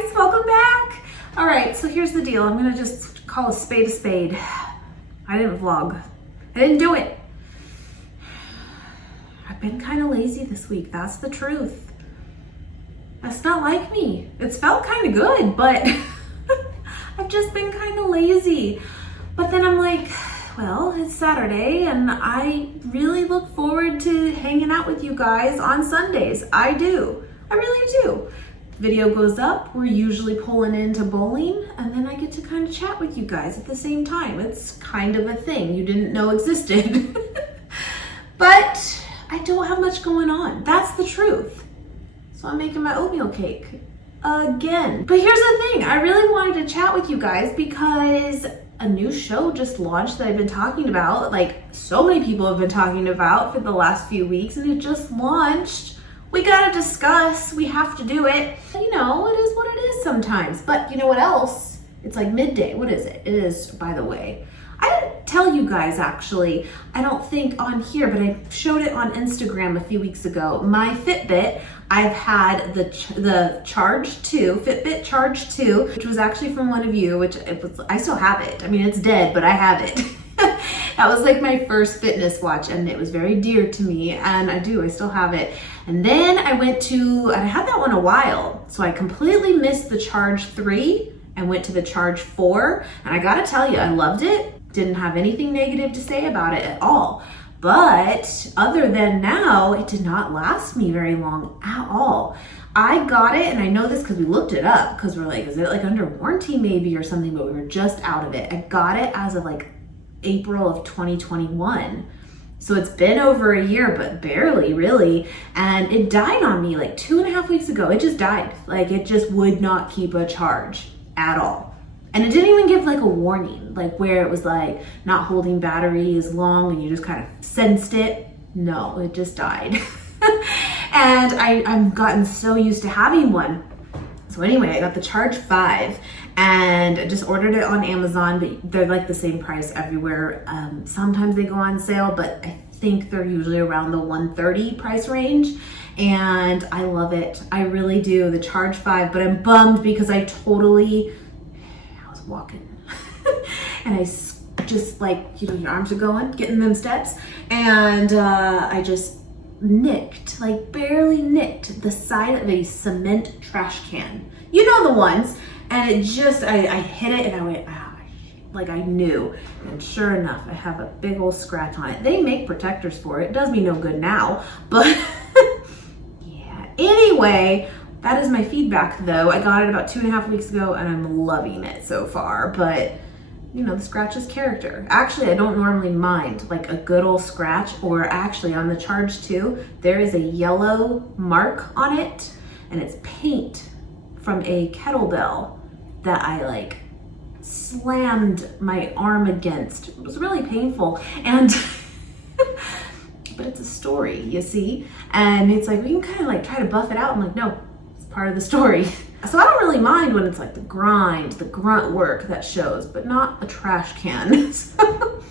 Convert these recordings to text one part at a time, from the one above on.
guys, welcome back. All right, so here's the deal. I'm gonna just call a spade a spade. I didn't vlog. I didn't do it. I've been kind of lazy this week. That's the truth. That's not like me. It's felt kind of good, but I've just been kind of lazy. But then I'm like, well, it's Saturday and I really look forward to hanging out with you guys on Sundays. I do. I really do. Video goes up, we're usually pulling into bowling, and then I get to kind of chat with you guys at the same time. It's kind of a thing you didn't know existed. But I don't have much going on. That's the truth. So I'm making my oatmeal cake again. But here's the thing, I really wanted to chat with you guys because a new show just launched that I've been talking about, like so many people have been talking about for the last few weeks, and it just launched. We gotta discuss, we have to do it. You know, it is what it is sometimes. But you know what else? It's like midday, what is it? It is, by the way. I didn't tell you guys actually, I don't think on here, but I showed it on Instagram a few weeks ago. My Fitbit, I've had the Charge 2, Fitbit Charge 2, which was actually from one of you, which I still have it. I mean, it's dead, but I have it. That was like my first fitness watch and it was very dear to me, and I still have it. And then I had that one a while, so I completely missed the Charge 3 and went to the Charge 4, and I gotta tell you, I loved it. Didn't have anything negative to say about it at all. But other than now, it did not last me very long at all. I got it, and I know this because we looked it up, because we're like, is it like under warranty maybe or something, but we were just out of it. I got it as of like April of 2021. So it's been over a year, but barely really. And it died on me like 2.5 weeks ago. It just died. Like it just would not keep a charge at all. And it didn't even give like a warning, like where it was like not holding battery as long and you just kind of sensed it. No, it just died. And I've gotten so used to having one. So anyway, I got the Charge 5 and I just ordered it on Amazon, but they're like the same price everywhere. Sometimes they go on sale, but I think they're usually around the $130 price range. And I love it. I really do, the Charge 5, but I'm bummed because I was walking and I just like, you know, your arms are going, getting them steps. And I just nicked, like barely nicked the side of a cement trash can. You know the ones. And it just, I hit it and I went, ah, like I knew. And sure enough, I have a big old scratch on it. They make protectors for it. It does me no good now, but yeah. Anyway, that is my feedback though. I got it about 2.5 weeks ago and I'm loving it so far, but you know, the scratch is character. Actually, I don't normally mind like a good old scratch, or actually on the Charge 2, there is a yellow mark on it and it's paint from a kettlebell that I like slammed my arm against. It was really painful, and but it's a story, you see, and it's like we can kind of like try to buff it out. I'm like, no, it's part of the story. So I don't really mind when it's like the grind, the grunt work that shows, but not a trash can. So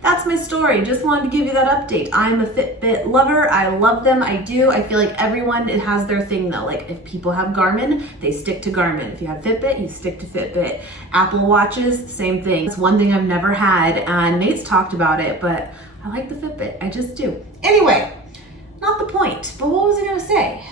that's my story. Just wanted to give you that update. I'm a Fitbit lover. I love them. I do. I feel like everyone, it has their thing though. Like if people have Garmin, they stick to Garmin. If you have Fitbit, you stick to Fitbit. Apple Watches, same thing. It's one thing I've never had, and Nate's talked about it, but I like the Fitbit. I just do. Anyway, not the point, but what was I gonna say?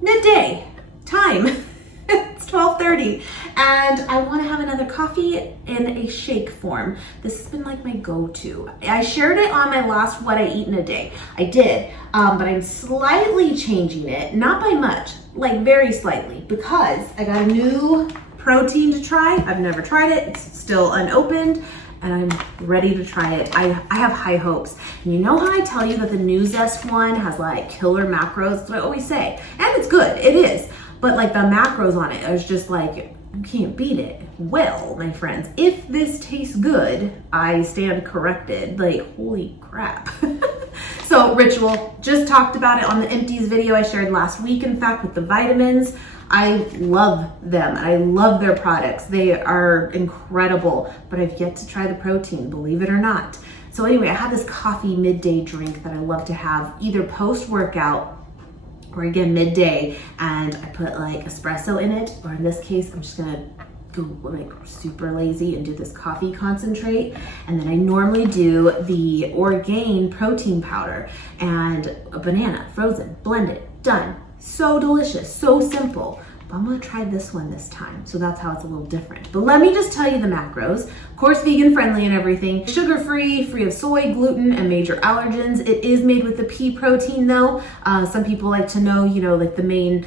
Midday time. It's 12:30 and I want to have another coffee in a shake form. This has been like my go-to. I shared it on my last What I Eat in a Day. I did, but I'm slightly changing it, not by much, like very slightly, because I got a new protein to try. I've never tried it. It's still unopened and I'm ready to try it. I have high hopes. And you know how I tell you that the New Zest one has like killer macros? That's what I always say. And it's good, it is. But like the macros on it, I was just like, you can't beat it. Well, my friends, if this tastes good, I stand corrected. Like, holy crap. So Ritual, just talked about it on the empties video I shared last week, in fact, with the vitamins. I love them. I love their products. They are incredible, but I've yet to try the protein, believe it or not. So anyway, I had this coffee midday drink that I love to have either post-workout or again midday, and I put like espresso in it, or in this case, I'm just gonna go like super lazy and do this coffee concentrate. And then I normally do the Orgain protein powder and a banana, frozen, blend it, done. So delicious, so simple. But I'm gonna try this one this time. So that's how it's a little different. But let me just tell you the macros. Of course, vegan friendly and everything. Sugar-free, free of soy, gluten, and major allergens. It is made with the pea protein though. Some people like to know, you know, like the main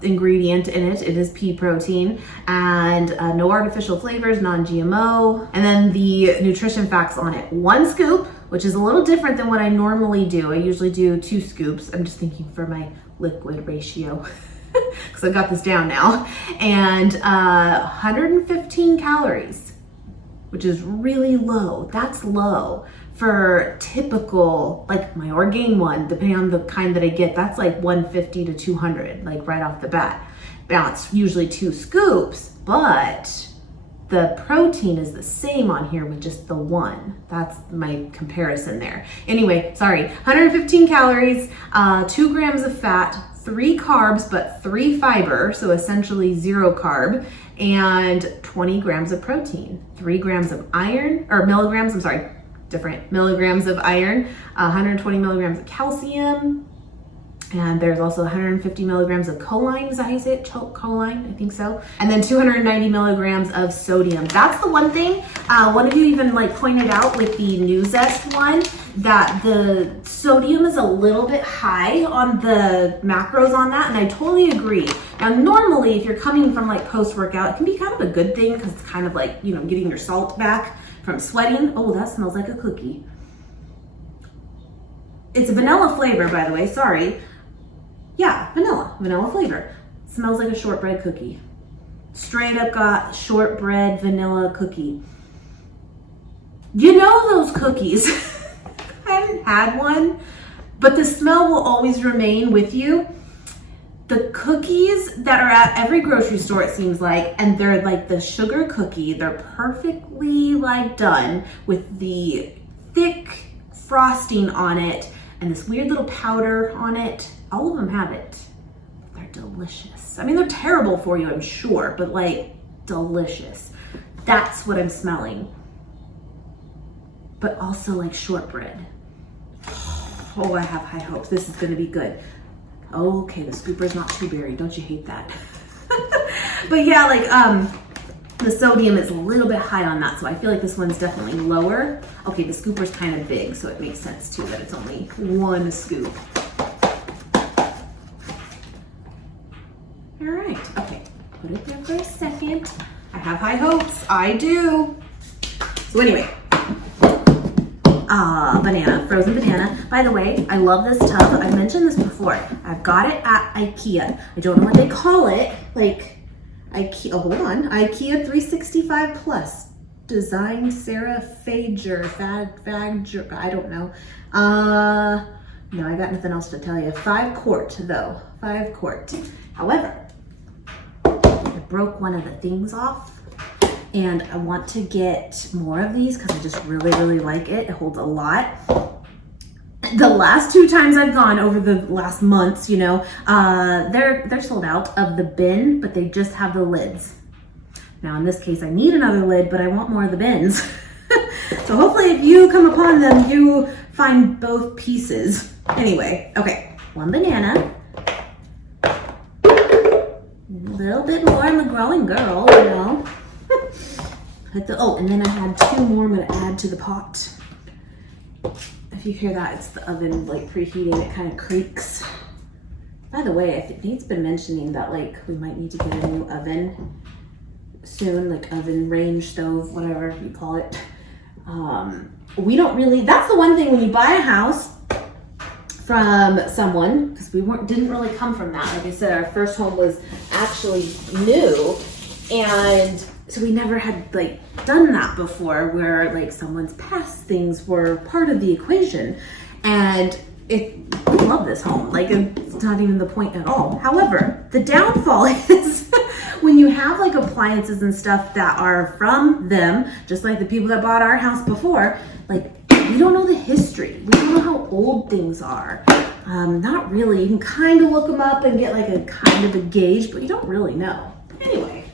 ingredient in it. It is pea protein, and no artificial flavors, non-GMO. And then the nutrition facts on it. 1 scoop, which is a little different than what I normally do. I usually do 2 scoops. I'm just thinking for my liquid ratio. Because I got this down now, and 115 calories, which is really low. That's low for typical, like my Orgain one, depending on the kind that I get, that's like 150 to 200, like right off the bat. Now it's usually 2 scoops, but the protein is the same on here with just the 1. That's my comparison there. Anyway, sorry, 115 calories, 2 grams of fat, 3 carbs, but 3 fiber, so essentially 0 carb, and 20 grams of protein, 3 grams of iron, or milligrams, I'm sorry, different milligrams of iron, 120 milligrams of calcium, and there's also 150 milligrams of choline. Is that how you say it? Choline, I think so. And then 290 milligrams of sodium. That's the one thing, one of you even like pointed out with the New Zest one, that the sodium is a little bit high on the macros on that, and I totally agree. Now, normally, if you're coming from like post-workout, it can be kind of a good thing because it's kind of like, you know, getting your salt back from sweating. Oh, that smells like a cookie. It's a vanilla flavor, by the way, sorry. Yeah, vanilla flavor. Smells like a shortbread cookie. Straight up got shortbread vanilla cookie. You know those cookies. I haven't had one, but the smell will always remain with you. The cookies that are at every grocery store, it seems like, and they're like the sugar cookie, they're perfectly like done with the thick frosting on it and this weird little powder on it. All of them have it. They're delicious. I mean, they're terrible for you, I'm sure, but like delicious. That's what I'm smelling. But also like shortbread. Oh, I have high hopes. This is gonna be good. Okay, the scooper's not too berry. Don't you hate that? But yeah, like the sodium is a little bit high on that, so I feel like this one's definitely lower. Okay, the scooper's kind of big, so it makes sense too that it's only 1 scoop. All right, okay, put it there for a second. I have high hopes, I do. So anyway, banana, frozen banana. By the way, I love this tub. I've mentioned this before. I've got it at Ikea. I don't know what they call it. Like Ikea, oh, hold on. Ikea 365 Plus. Designed Sarah Fager, I don't know. No, I got nothing else to tell you. 5 quart though, 5 quart. However, I broke one of the things off, and I want to get more of these because I just really, really like it. It holds a lot. The last 2 times I've gone over the last months, you know, they're sold out of the bin, but they just have the lids. Now in this case, I need another lid, but I want more of the bins. So hopefully if you come upon them, you find both pieces. Anyway, okay, 1 banana. A little bit more, I'm a growing girl, you know. Oh, and then I had 2 more I'm gonna add to the pot. If you hear that, it's the oven like preheating, it kind of creaks. By the way, I think Nate's been mentioning that like we might need to get a new oven soon, like oven, range, stove, whatever you call it. We don't really, that's the one thing when you buy a house from someone, because we didn't really come from that. Like I said, our first home was actually new, and so we never had like done that before, where like someone's past things were part of the equation. And I love this home. Like it's not even the point at all. However, the downfall is when you have like appliances and stuff that are from them, just like the people that bought our house before, like we don't know the history. We don't know how old things are. Not really. You can kind of look them up and get like a kind of a gauge, but you don't really know. Anyway.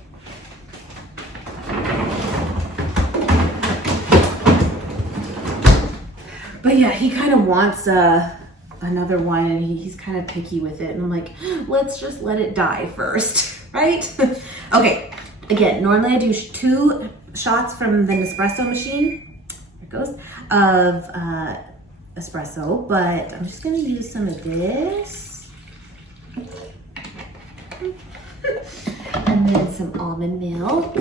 But yeah, he kind of wants another one, and he's kind of picky with it. And I'm like, let's just let it die first, right? Okay, again, normally I do 2 shots from the Nespresso machine, there it goes, of espresso, but I'm just gonna use some of this. And then some almond milk.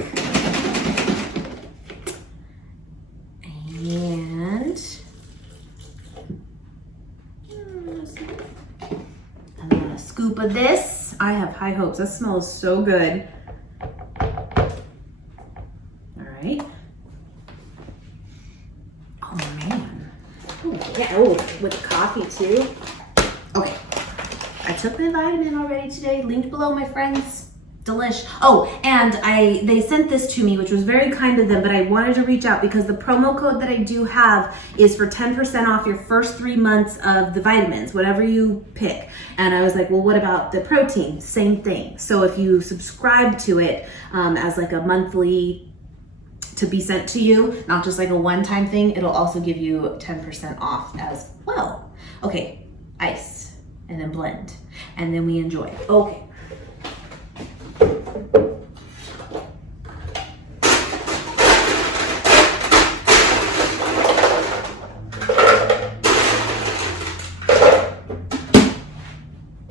And a scoop of this. I have high hopes. That smells so good. All right. Oh man. Ooh, yeah. Oh, with coffee too. Okay. I took my vitamin already today. Linked below, my friends. Delish. Oh, and they sent this to me, which was very kind of them, but I wanted to reach out because the promo code that I do have is for 10% off your first 3 months of the vitamins, whatever you pick. And I was like, well, what about the protein? Same thing. So if you subscribe to it as like a monthly to be sent to you, not just like a one-time thing, it'll also give you 10% off as well. Okay, ice, and then blend, and then we enjoy. Okay.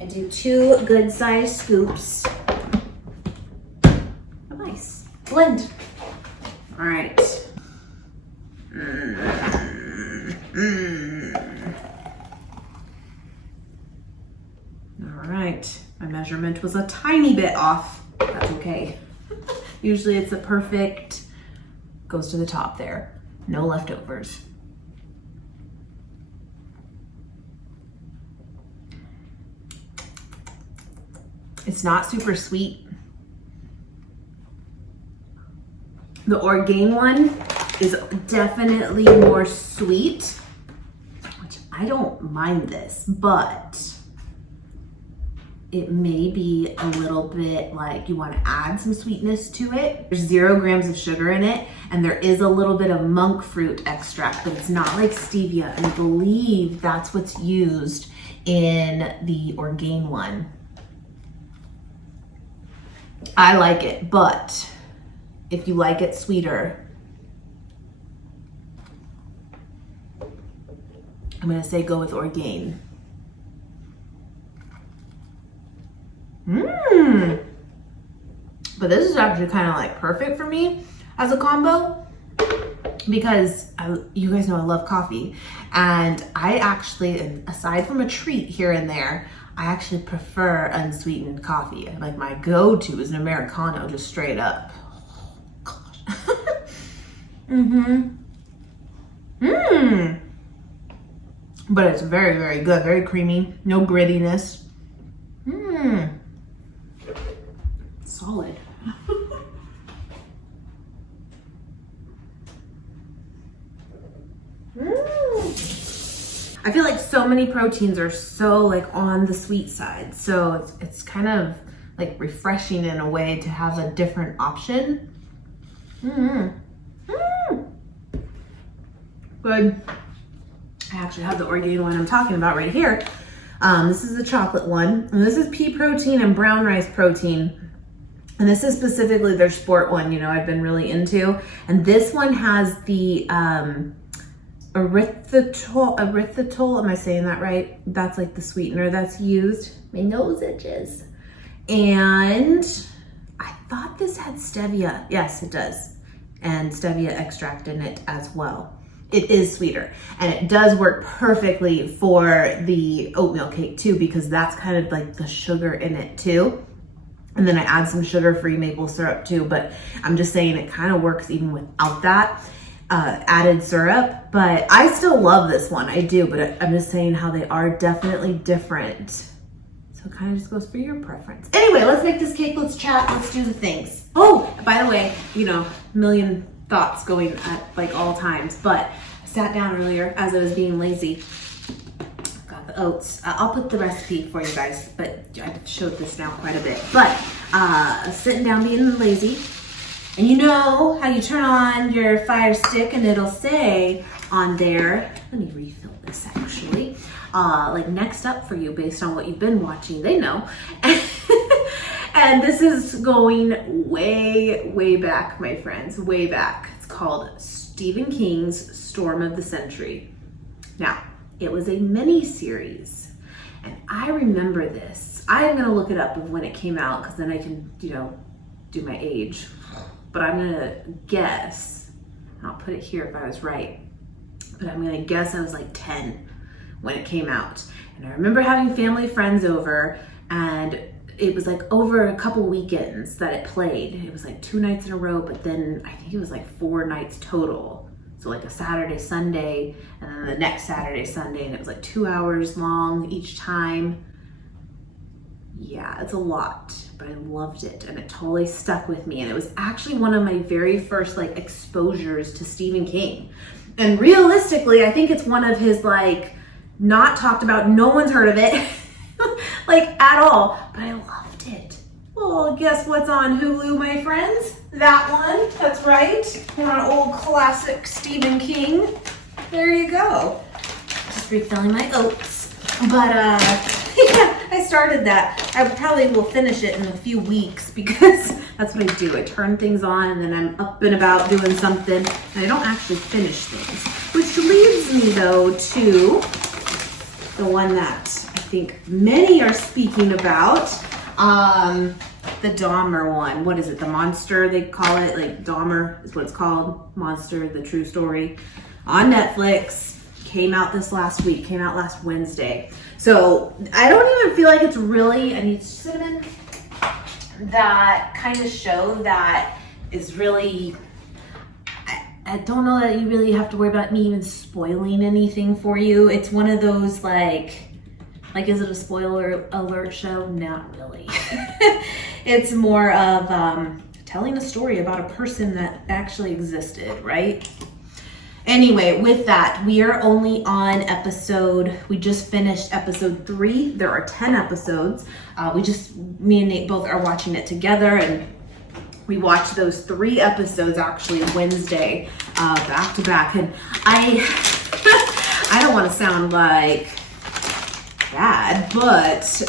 Do 2 good-sized scoops of ice. Blend. All right. All right. My measurement was a tiny bit off. That's okay. Usually it's a perfect, goes to the top there. No leftovers. It's not super sweet. The Orgain one is definitely more sweet, which I don't mind this, but it may be a little bit like you want to add some sweetness to it. There's 0 grams of sugar in it, and there is a little bit of monk fruit extract, but it's not like stevia. And I believe that's what's used in the Orgain one. I like it, but if you like it sweeter, I'm gonna say go with Orgain. But this is actually kind of like perfect for me as a combo because you guys know I love coffee, and I actually, aside from a treat here and there, I actually prefer unsweetened coffee. Like my go-to is an Americano, just straight up. Oh, gosh. But it's very, very good, very creamy, no grittiness. Solid. I feel like so many proteins are so like on the sweet side. So it's kind of like refreshing in a way to have a different option. Good. I actually have the Orgain one I'm talking about right here. This is the chocolate one, and this is pea protein and brown rice protein. And this is specifically their sport one, you know, I've been really into. And this one has the erythritol, am I saying that right? That's like the sweetener that's used. My nose itches. And I thought this had stevia. Yes, it does. And stevia extract in it as well. It is sweeter, and it does work perfectly for the oatmeal cake too, because that's kind of like the sugar in it too. And then I add some sugar-free maple syrup too, but I'm just saying it kind of works even without that added syrup. But I still love this one, I do, but I'm just saying how they are definitely different. So it kind of just goes for your preference. Anyway, let's make this cake, let's chat, let's do the things. Oh, by the way, you know, million thoughts going at like all times, but I sat down earlier as I was being lazy. Got the oats. I'll put the recipe for you guys, but I've showed this now quite a bit. But sitting down being lazy, and you know how you turn on your Fire Stick and it'll say on there, let me refill this actually, like next up for you based on what you've been watching, they know. And this is going way, way back, my friends, way back. It's called Stephen King's Storm of the Century. Now, it was a mini series, and I remember this. I'm gonna look it up of when it came out, because then I can, you know, do my age. But I'm gonna guess, and I'll put it here if I was right, but I'm gonna guess I was like 10 when it came out. And I remember having family friends over, and it was like over a couple weekends that it played. It was like 2 nights in a row, but then I think it was like 4 nights total. So like a Saturday, Sunday, and then the next Saturday, Sunday, and it was like 2 hours long each time. Yeah, it's a lot, but I loved it, and it totally stuck with me. And it was actually one of my very first like exposures to Stephen King. And realistically, I think it's one of his like not talked about, no one's heard of it. Like at all, but I loved it. Well, guess what's on Hulu, my friends? That one, that's right. We're on old classic Stephen King. There you go. Just refilling my oats. But yeah, I started that. I probably will finish it in a few weeks because that's what I do. I turn things on and then I'm up and about doing something and I don't actually finish things. Which leads me though to the one that I think many are speaking about, the Dahmer one. What is it? The Monster, they call it, like Dahmer is what it's called. Monster, the true story on Netflix. Came out this last week, came out last Wednesday. So I don't even feel like it's really, I need cinnamon, that kind of show that is really, I don't know that you really have to worry about me even spoiling anything for you. It's one of those like is it a spoiler alert show? Not really. It's more of telling a story about a person that actually existed, right? Anyway, with that, we are only on we just finished episode 3. There are 10 episodes. Me and Nate both are watching it together, and we watched those 3 episodes actually Wednesday, back to back. And I don't want to sound like bad, but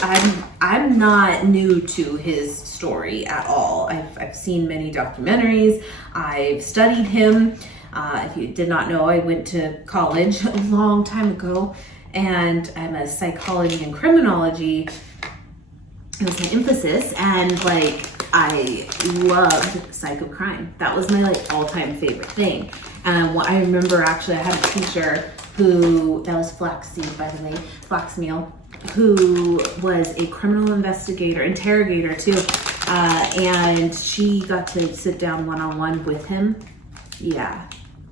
I'm not new to his story at all. I've seen many documentaries. I've studied him. If you did not know, I went to college a long time ago, and I'm a psychology and criminology. It was my emphasis, and like I loved psych of crime. That was my like all-time favorite thing. And I remember actually I had a teacher that was flaxseed, by the way, flax meal, who was a criminal interrogator too. And she got to sit down one-on-one with him. Yeah,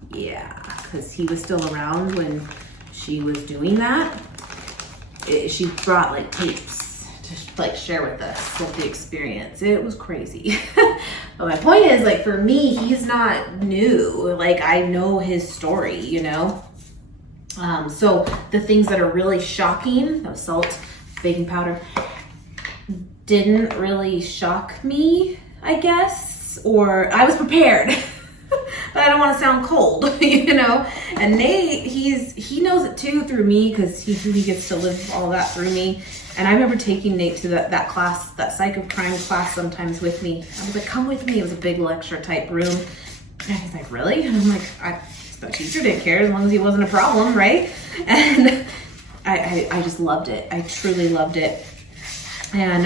because he was still around when she was doing that. She brought like tapes to like share with us what the experience. It was crazy. But my point is, like, for me, he's not new. Like, I know his story, you know? So the things that are really shocking, that was salt, baking powder, didn't really shock me, I guess, or I was prepared. But I don't want to sound cold, you know? And Nate, he knows it too through me, because he gets to live all that through me. And I remember taking Nate to that class, that psych of crime class sometimes with me. I was like, come with me. It was a big lecture type room. And he's like, really? And I'm like, the teacher didn't care as long as he wasn't a problem, right? And I just loved it. I truly loved it. And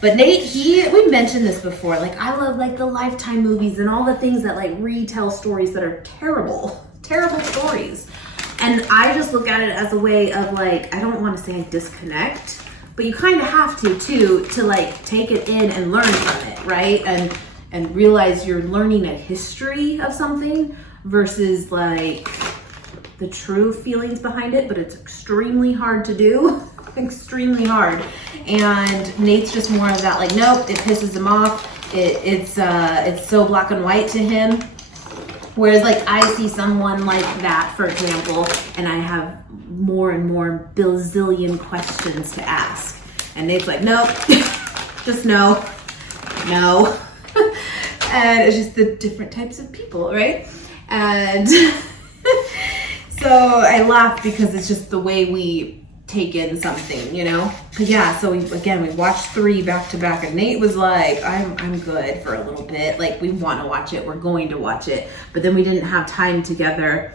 but Nate, we mentioned this before, like I love like the Lifetime movies and all the things that like retell stories that are terrible stories. And I just look at it as a way of like, I don't want to say I disconnect, but you kind of have to like take it in and learn from it, right? And realize you're learning a history of something versus like the true feelings behind it, but it's extremely hard to do. Extremely hard. And Nate's just more of that, like, nope, it pisses him off. It's so black and white to him. Whereas like I see someone like that, for example, and I have more and more bazillion questions to ask. And Nate's like, nope, just no. And it's just the different types of people, right? And so I laugh because it's just the way we take in something, you know? But yeah, so we watched 3 back to back, and Nate was like, I'm good for a little bit. Like, we want to watch it, we're going to watch it. But then we didn't have time together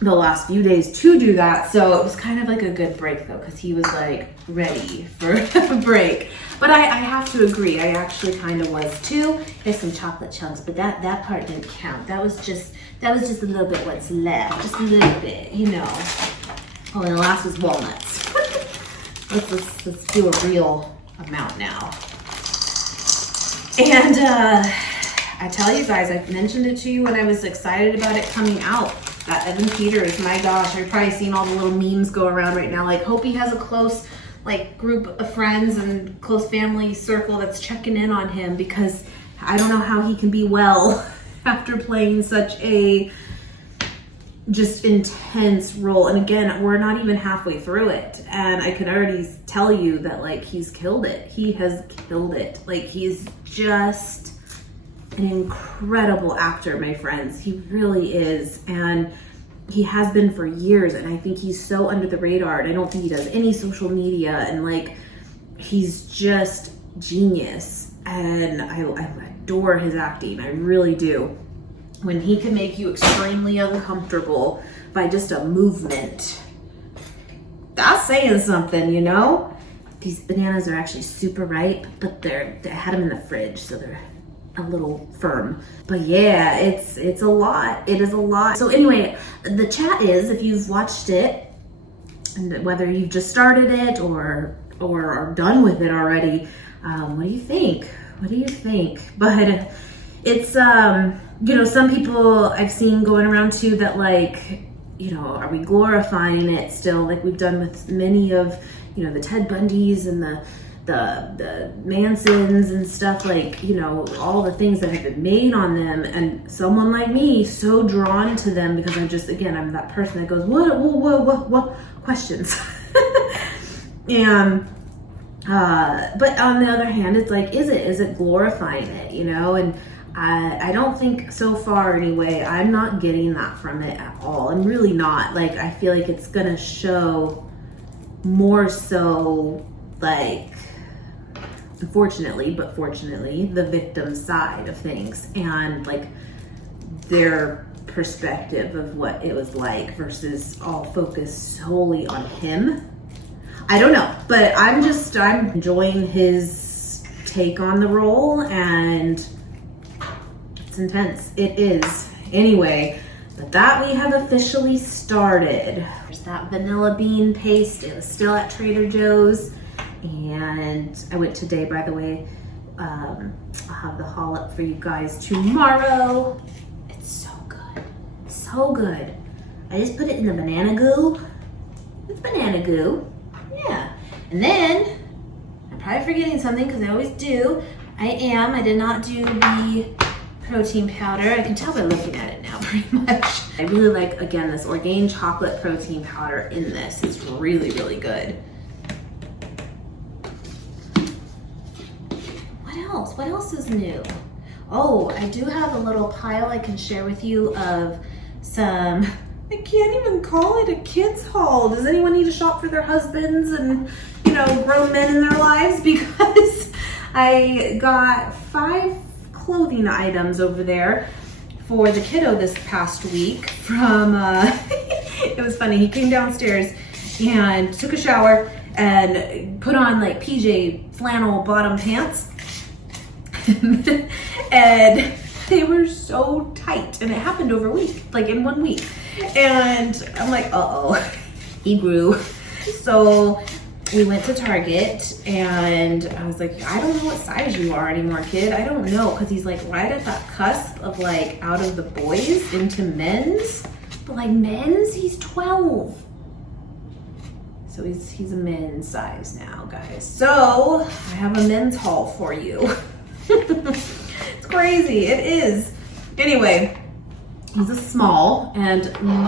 the last few days to do that. So it was kind of like a good break though, because he was like ready for a break. But I have to agree, I actually kind of was too. There's some chocolate chunks, but that part didn't count. That was just a little bit what's left, just a little bit, you know. Oh, and the last was walnuts. let's do a real amount now. And I tell you guys, I mentioned it to you when I was excited about it coming out. That Evan Peters, my gosh, you're probably seeing all the little memes go around right now. Like, hope he has a close like group of friends and close family circle that's checking in on him, because I don't know how he can be well after playing such a just intense role. And again, we're not even halfway through it, and I can already tell you that like he's killed it. He has killed it. Like, he's just an incredible actor, my friends. He really is, and he has been for years. And I think he's so under the radar, and I don't think he does any social media, and like, he's just genius. And I adore his acting, I really do. When he can make you extremely uncomfortable by just a movement, that's saying something, you know? These bananas are actually super ripe, but I had them in the fridge, so they're a little firm. But yeah, it's a lot. It is a lot. So anyway, the chat is, if you've watched it, and whether you've just started it or are done with it already, what do you think? What do you think? But it's you know, some people I've seen going around too that like, you know, are we glorifying it still, like we've done with many of, you know, the Ted Bundys and the Mansons and stuff, like, you know, all the things that have been made on them. And someone like me, so drawn to them because I'm just, again, I'm that person that goes, what questions. And but on the other hand, it's like, is it glorifying it, you know? And I don't think, so far anyway, I'm not getting that from it at all. I'm really not. Like, I feel like it's gonna show more so, like, unfortunately, but fortunately, the victim side of things, and like their perspective of what it was like versus all focused solely on him. I don't know, but I'm enjoying his take on the role, and it's intense. It is. Anyway, but that we have officially started. There's that vanilla bean paste. It was still at Trader Joe's. And I went today, by the way. I'll have the haul up for you guys tomorrow. It's so good. So good. I just put it in the banana goo. It's banana goo. Yeah. And then, I'm probably forgetting something because I always do. I did not do the protein powder. I can tell by looking at it now pretty much. I really like, again, this Orgain chocolate protein powder in this. It's really, really good. What else is new? Oh, I do have a little pile I can share with you of some, I can't even call it a kids haul. Does anyone need to shop for their husbands and, you know, grown men in their lives? Because I got 5 clothing items over there for the kiddo this past week from, it was funny. He came downstairs and took a shower and put on like PJ flannel bottom pants. And they were so tight, and it happened over a week, like in 1 week. And I'm like, uh-oh, he grew. So we went to Target, and I was like, I don't know what size you are anymore, kid. I don't know, because he's like right at that cusp of like out of the boys into men's. But like men's, he's 12. So he's a men's size now, guys. So I have a men's haul for you. It's crazy, it is. Anyway, he's a small, and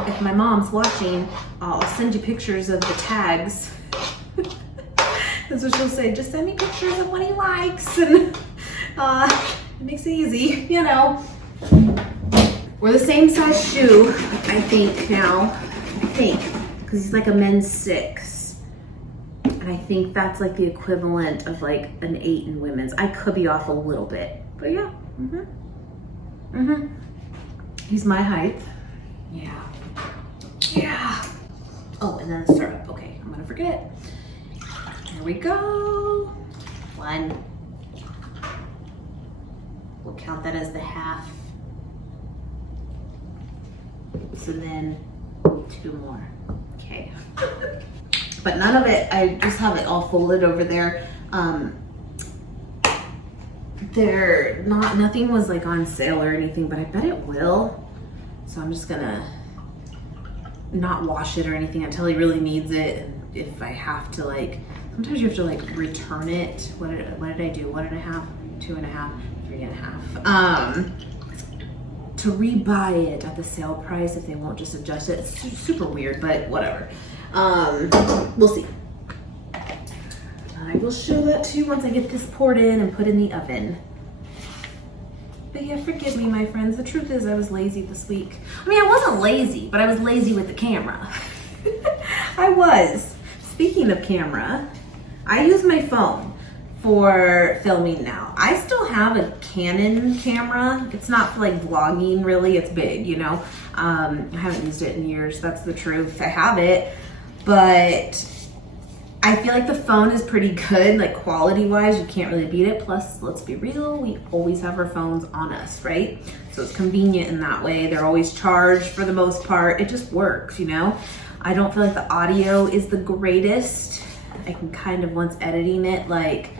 if my mom's watching, I'll send you pictures of the tags. That's what she'll say, just send me pictures of what he likes, and it makes it easy, you know. We're the same size shoe, I think now, because he's like a men's 6. And I think that's like the equivalent of like an 8 in women's. I could be off a little bit, but yeah. He's my height. Yeah. Oh, and then the syrup. Okay, I'm gonna forget. Here we go. 1. We'll count that as the half. So then 2 more. Okay. But none of it, I just have it all folded over there. Nothing was like on sale or anything, but I bet it will. So I'm just gonna not wash it or anything until he really needs it. And if I have to, like, sometimes you have to like return it. What did I do? 1.5, 2.5, 3.5. To rebuy it at the sale price if they won't just adjust it. It's super weird, but whatever. We'll see. I will show that to you once I get this poured in and put in the oven. But yeah, forgive me, my friends. The truth is I was lazy this week. I mean, I wasn't lazy, but I was lazy with the camera. I was. Speaking of camera, I use my phone for filming now. I still have a Canon camera. It's not for like vlogging really, it's big, you know. I haven't used it in years, that's the truth. I have it, but I feel like the phone is pretty good, like quality wise, you can't really beat it. Plus, let's be real, we always have our phones on us, right? So it's convenient in that way. They're always charged for the most part. It just works, you know? I don't feel like the audio is the greatest. I can kind of, once editing it, like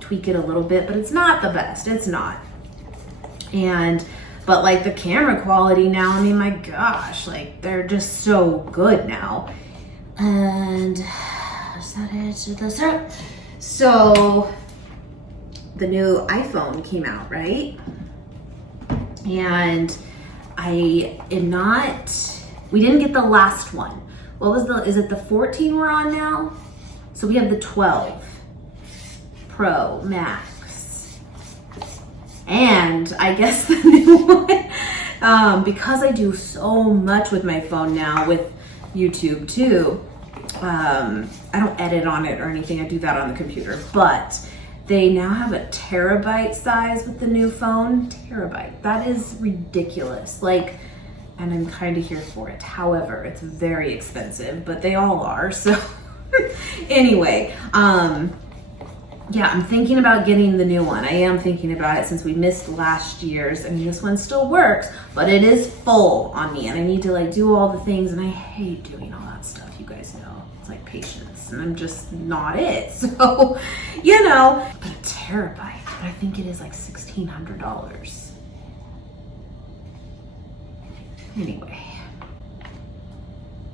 tweak it a little bit, but it's not the best, it's not. But like the camera quality now, I mean, my gosh, like they're just so good now. And is that it? That's it. So the new iPhone came out, right? And we didn't get the last one. What was is it the 14 we're on now? So we have the 12 Pro Max. And I guess the new one, because I do so much with my phone now with YouTube too, I don't edit on it or anything, I do that on the computer, but they now have a terabyte size with the new phone. Terabyte, that is ridiculous. Like, and I'm kind of here for it. However, it's very expensive, but they all are, so anyway, yeah, I'm thinking about getting the new one. I am thinking about it since we missed last year's. I mean, this one still works, but it is full on me and I need to like do all the things and I hate doing all that stuff. You guys know, it's like patience and I'm just not it. So, you know, but a terabyte, but I think it is like $1,600. Anyway,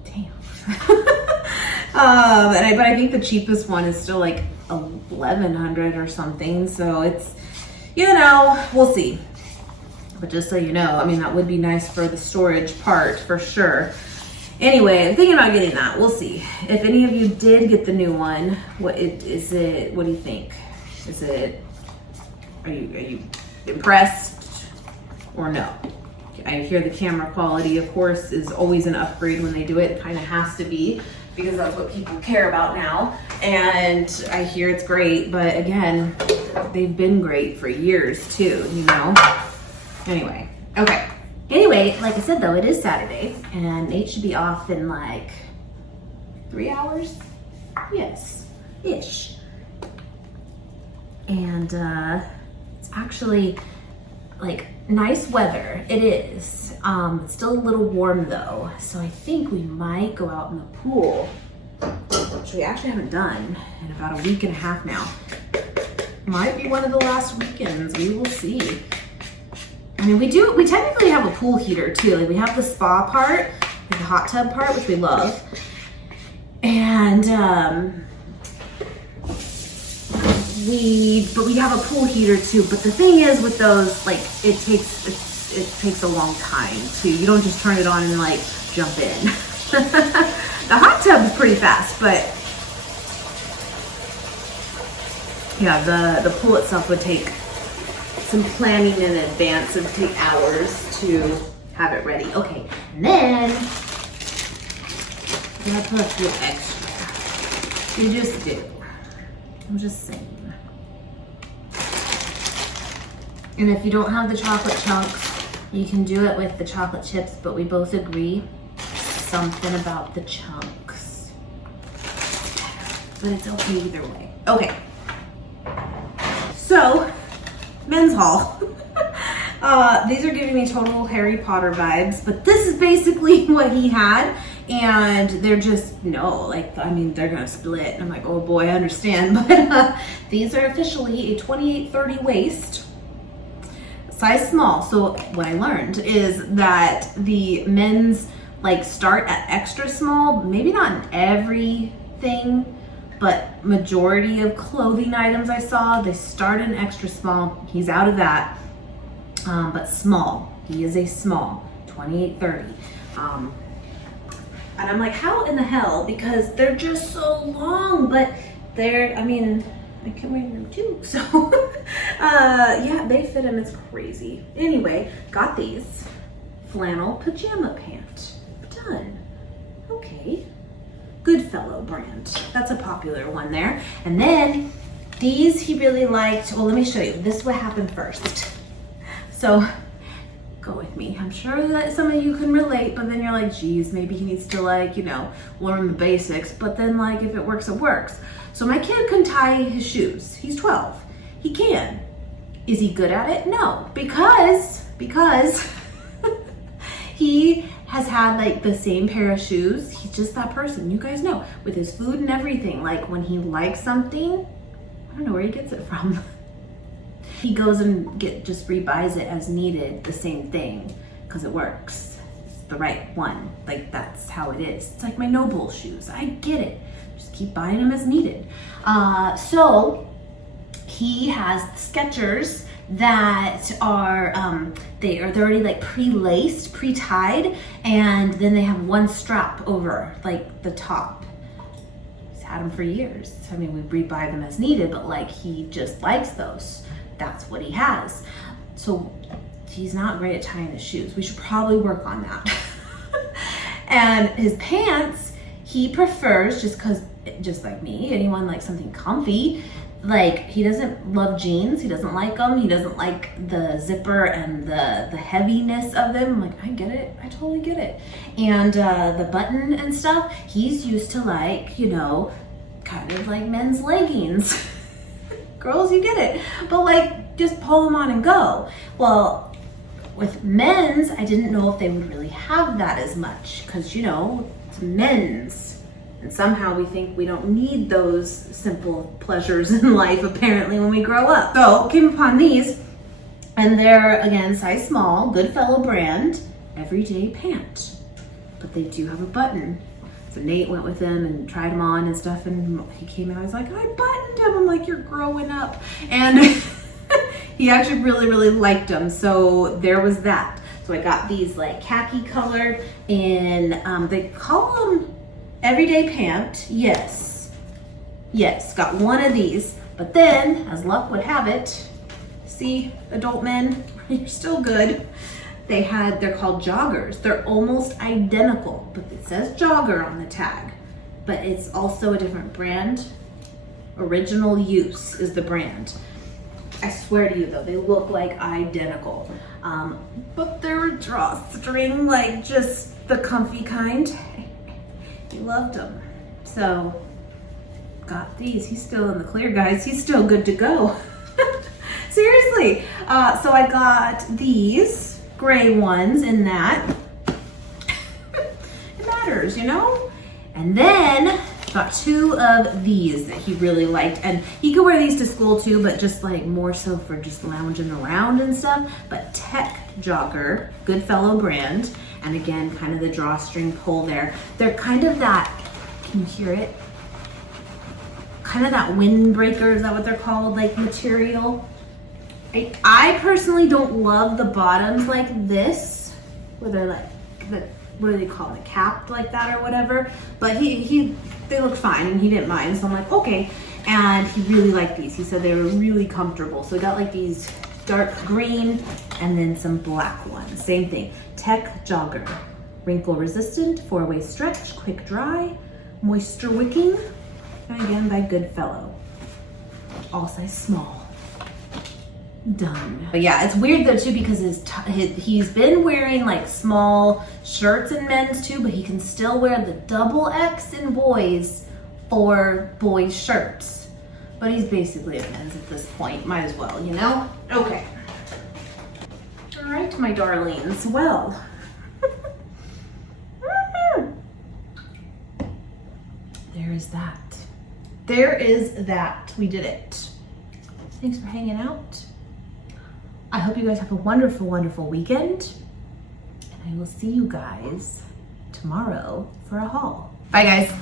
damn. But I think the cheapest one is still like $1,100 or something. So it's, you know, we'll see. But just so you know, I mean, that would be nice for the storage part for sure. Anyway, I'm thinking about getting that. We'll see. If any of you did get the new one, what do you think? Are you impressed or no? I hear the camera quality, of course, is always an upgrade when they do it. It kind of has to be because that's what people care about now. And I hear it's great, but again, they've been great for years too, you know? Anyway, okay. Anyway, like I said though, it is Saturday and Nate should be off in like 3 hours? Yes, ish. And it's actually like nice weather. It is. It's still a little warm though, so I think we might go out in the pool, which we actually haven't done in about a week and a half now. Might be one of the last weekends. We will see. I mean, we technically have a pool heater too. Like we have the spa part, like the hot tub part, which we love, and we have a pool heater too. But the thing is with those, like it's it takes a long time to, you don't just turn it on and like jump in. The hot tub is pretty fast, but yeah, the pool itself would take some planning in advance. It would take hours to have it ready. Okay, and then I'm gonna put a few extra. You just do. I'm just saying. And if you don't have the chocolate chunks, you can do it with the chocolate chips, but we both agree something about the chunks. But it's okay either way. Okay. So, men's haul. These are giving me total Harry Potter vibes, but this is basically what he had. And they're just, no, like, I mean, they're gonna split. And I'm like, oh boy, I understand. But these are officially a 28-30 waist. Size small. So what I learned is that the men's like start at extra small, maybe not in everything, but majority of clothing items I saw, they start in extra small. He's out of that, but small. He is a small, 28-30. And I'm like, how in the hell? Because they're just so long, but they're, I mean, I can wear them too, so yeah, they fit him. It's crazy. Anyway, got these flannel pajama pant. Done. Okay. Goodfellow brand. That's a popular one there. And then these he really liked. Well, let me show you. This is what happened first. So go with me. I'm sure that some of you can relate, but then you're like, geez, maybe he needs to like, you know, learn the basics. But then like, if it works, it works. So my kid can tie his shoes. He's 12. He can. Is he good at it? No, because he has had like the same pair of shoes. He's just that person. You guys know, with his food and everything, like when he likes something, I don't know where he gets it from. He goes and just rebuys it as needed, the same thing, because it works. It's the right one. Like that's how it is. It's like my Noble shoes. I get it. Just keep buying them as needed. So he has Skechers that are they're already like pre-laced, pre-tied, and then they have one strap over like the top. He's had them for years. I mean, we rebuy them as needed, but like he just likes those. That's what he has. So he's not great at tying his shoes. We should probably work on that. And his pants, he prefers, just like me, anyone likes something comfy. Like he doesn't love jeans. He doesn't like them. He doesn't like the zipper and the heaviness of them. I'm like, I get it. I totally get it. And the button and stuff, he's used to like, you know, kind of like men's leggings. Girls, you get it. But like, just pull them on and go. Well, with men's, I didn't know if they would really have that as much because, you know, it's men's. And somehow we think we don't need those simple pleasures in life, apparently, when we grow up. So, came upon these, and they're, again, size small, Goodfellow brand, everyday pant. But they do have a button. So Nate went with them and tried them on and stuff, and he came out, I was like, I buttoned him. I'm like, you're growing up. And he actually really, really liked them. So there was that. So I got these like khaki colored, and they call them everyday pant. Yes, got one of these. But then, as luck would have it, see, adult men, you're still good. They're called joggers. They're almost identical, but it says jogger on the tag, but it's also a different brand. Original Use is the brand. I swear to you though, they look like identical. But they're a drawstring, like just the comfy kind. He loved them. So, got these. He's still in the clear, guys. He's still good to go. Seriously. So I got these gray ones in that. It matters, you know? And then got two of these that he really liked. And he could wear these to school too, but just like more so for just lounging around and stuff. But Tech Jogger, Goodfellow brand. And again, kind of the drawstring pull there. They're kind of that, can you hear it? Kind of that windbreaker, is that what they're called? Like material. I personally don't love the bottoms like this, where they're like, what do they call it, capped like that or whatever. But they looked fine and he didn't mind. So I'm like, okay. And he really liked these. He said they were really comfortable. So I got like these dark green and then some black ones. Same thing. Tech Jogger. Wrinkle resistant, 4-way stretch, quick dry, moisture wicking. And again by Goodfellow. All size small. Done. But yeah, it's weird though too because he's been wearing like small shirts in men's too, but he can still wear the XX in boys for boys shirts. But he's basically a men's at this point. Might as well, you know? Okay. All right, my darlings. Well. There is that. There is that. We did it. Thanks for hanging out. I hope you guys have a wonderful, wonderful weekend. And I will see you guys tomorrow for a haul. Bye, guys.